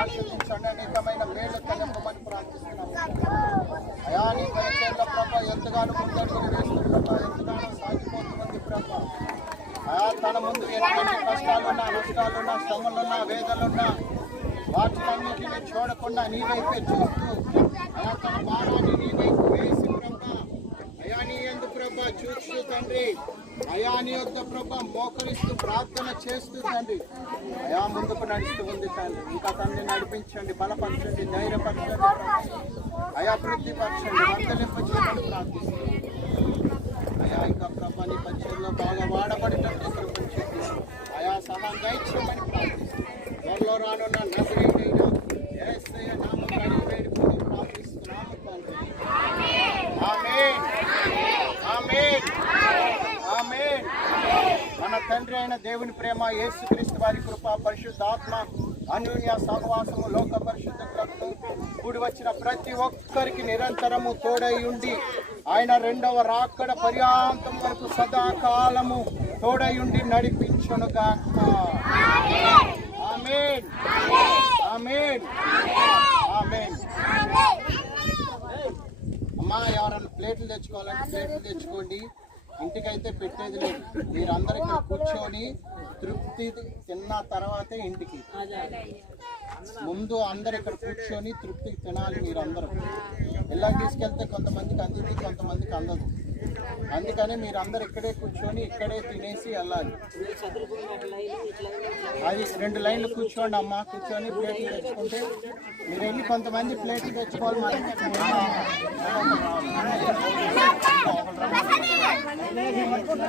ఆశీర్వదించండి, అనేకమైన మేలు కలపమని ప్రార్థిస్తున్నాము. అయా నీ పరిచయంలో ప్రభ ఎంతగానో ముందడుగులు వేస్తూ ప్రభ ఎంతగానో సాగిపోతున్నది ప్రభ. అయా తన ముందు ఎటువంటి కష్టాలున్నా, నష్టాలున్నా, శ్రమలున్నా, వేదలున్నా వాటిలన్నింటినీ చూడకుండా నీ వైపే చూస్తూ అయా తన భారాన్ని నీ వైపు వేసి ప్రభ అయా నీ యందు ప్రభ చూస్తూ తండ్రి, అయా నీ యొద్ద ప్రభ మోకరిస్తూ ప్రార్థన చేస్తూ తండ్రి అయా ముందుకు నడుస్తూ ఉంది తండ్రి. ఇంకా తండ్రి నడిపించండి, బలపరచండి, ధైర్యపరచండి, అయా వృద్ధిపరచండి, వర్ధలింపచేయమని ప్రార్థిస్తుంది. అయా ఇంకా ప్రభ నీ పరిచయంలో బాగా వాడబడేటట్టు కృపించండి, అయా సహాయం దయచేయమని ప్రార్థిస్తుంది. త్వరలో రానున్న నజరేయుడైన యేసయ్య నామములో అడిగి వేడుకొని ప్రార్థిస్తున్నాము తండ్రి. ఆమేన్, ఆమేన్, ఆమేన్. మన తండ్రి అయిన దేవుని ప్రేమ, యేసుక్రీస్తు వారి కృప, పరిశుద్ధాత్మ అన్యోన్య సహవాసము, లోక పరిశుద్ధులకు కూడి వచ్చిన ప్రతి ఒక్కరికి నిరంతరము తోడై ఉండి ఆయన రెండవ రాకడ పర్యాంతం వరకు సదాకాలము తోడై ఉండి నడిపించునుగాక. ఆమేన్, ఆమేన్, ఆమేన్. అమ్మా ఎవరన్నా ప్లేట్లు తెచ్చుకోవాలంటే ప్లేట్లు తెచ్చుకోండి. ఇంటికైతే పెట్టేది లేదు. మీరందరూ ఇక్కడ కూర్చొని తృప్తి తిన్న తర్వాతే ఇంటికి. ముందు అందరు ఇక్కడ కూర్చొని తృప్తి తినాలి. మీరందరూ ఇలా తీసుకెళ్తే కొంతమందికి అందింది, కొంతమందికి అందదు. అందుకని మీరందరూ ఇక్కడే కూర్చొని ఇక్కడే తినేసి వెళ్ళాలి. అది 2 లైన్లు కూర్చోండి అమ్మ. కూర్చొని ప్లేట్లు తెచ్చుకుంటే మీరు వెళ్ళి కొంతమంది ప్లేట్లు తెచ్చుకోవాలి. మనం